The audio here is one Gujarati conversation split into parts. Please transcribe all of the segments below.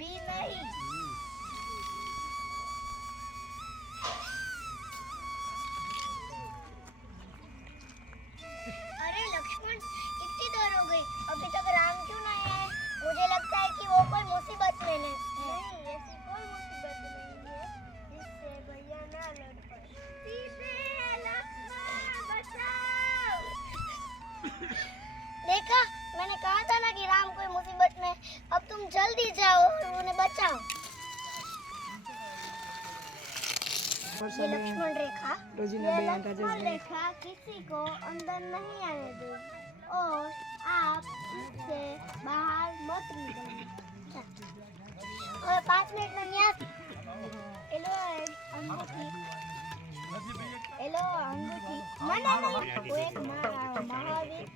vino बचाओ। ये लक्ष्मण रेखा। ये लक्ष्मण रेखा किसी को अंदर नहीं आने दो और आप से बाहर मत निकलो। और पाँच मिनट में नहीं आती हेलो अंगूठी। हेलो अंगूठी। मना नहीं। हाँ, हाँ, हाँ। वो एक महावीर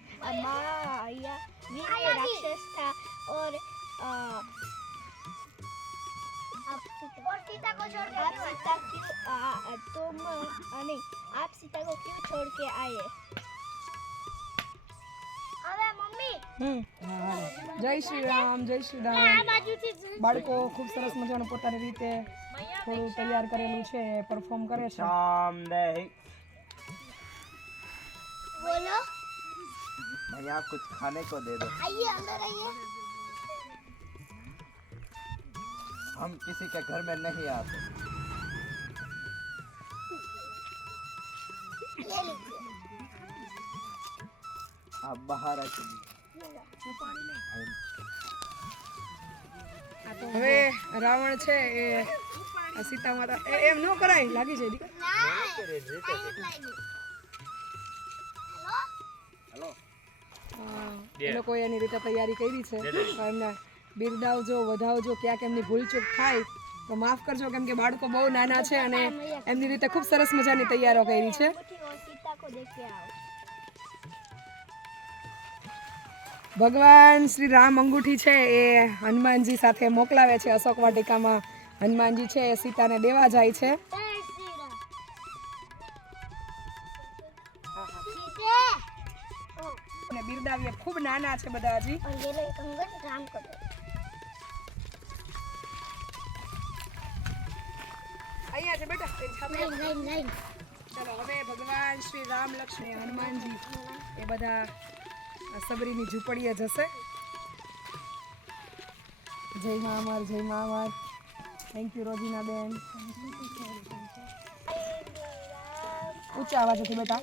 सीता को छोड़ के आप सीता क्यों आ- आ- तुम आ, नहीं आप सीता को क्यों छोड़ के आए હવે મમ્મી હમ હા, હાલો. જય શ્રી રામ જય શ્રી રામ આ બાજુથી બાળકો ખૂબ સરસ મજાનું પોતાની રીતે થોડું તૈયાર કરેલું છે પરફોર્મ કરે છે सामने બોલો भैया कुछ खाने को दे दो आइए अंदर आइए हम किसी के घर में नहीं आते ले लीजिए आप बाहर आ चलिए હવે રાવણ છે એ આ સીતા માતા એ- એમ ન કરાય લાગી જાય દીકરા ના હેલો હા, એ લોકોએ એની રીતે તૈયારી કરી છે તો એમને બિરદાવજો, વધાવજો, ક્યાંક એમની ભૂલચૂક થાય, તો માફ કરજો, કેમ કે બાળકો બહુ નાના છે અને એમની રીતે ખૂબ સરસ મજાની તૈયારો કરી છે. ભગવાન શ્રી રામ અંગૂઠી છે એ હનુમાનજી સાથે મોકલાવે છે, અશોક વાટિકામાં હનુમાનજી છે, એ સીતાને દેવા જાય છે. બિરદાવીએ, ખૂબ નાના છે બધા હજી રામ અહીંયા છે બેટા લાઈન લાઈન લાઈન. ચલો હવે ભગવાન શ્રી રામ લક્ષ્મણ હનુમાનજી એ બધા સબરીની ઝૂંપડીએ જશે. જય મા અમર જય મા અમર થેન્ક યુ રોજીના બેન ઊંચા અવાજેથી બેટા.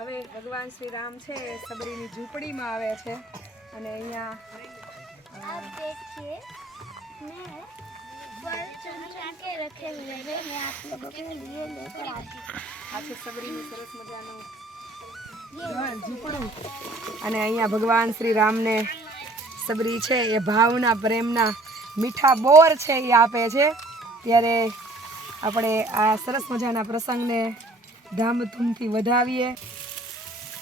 હવે ભગવાન શ્રી રામ છે એ સબરીની ઝૂંપડીમાં આવે છે અને અહીંયા आप देखिए मैं फल चुन के रखे हुए हैं मैं आप लोगों के लिए लेकर आती हूँ આ છે સબરીનું સરસ મજાનું ઘર ઝૂંપડું અને અહીંયા ભગવાન શ્રી રામને સબરી છે એ ભાવના પ્રેમના મીઠા બોર છે એ આપે છે ત્યારે આપણે આ સરસ મજાના પ્રસંગને ધામધૂમથી વધાવીએ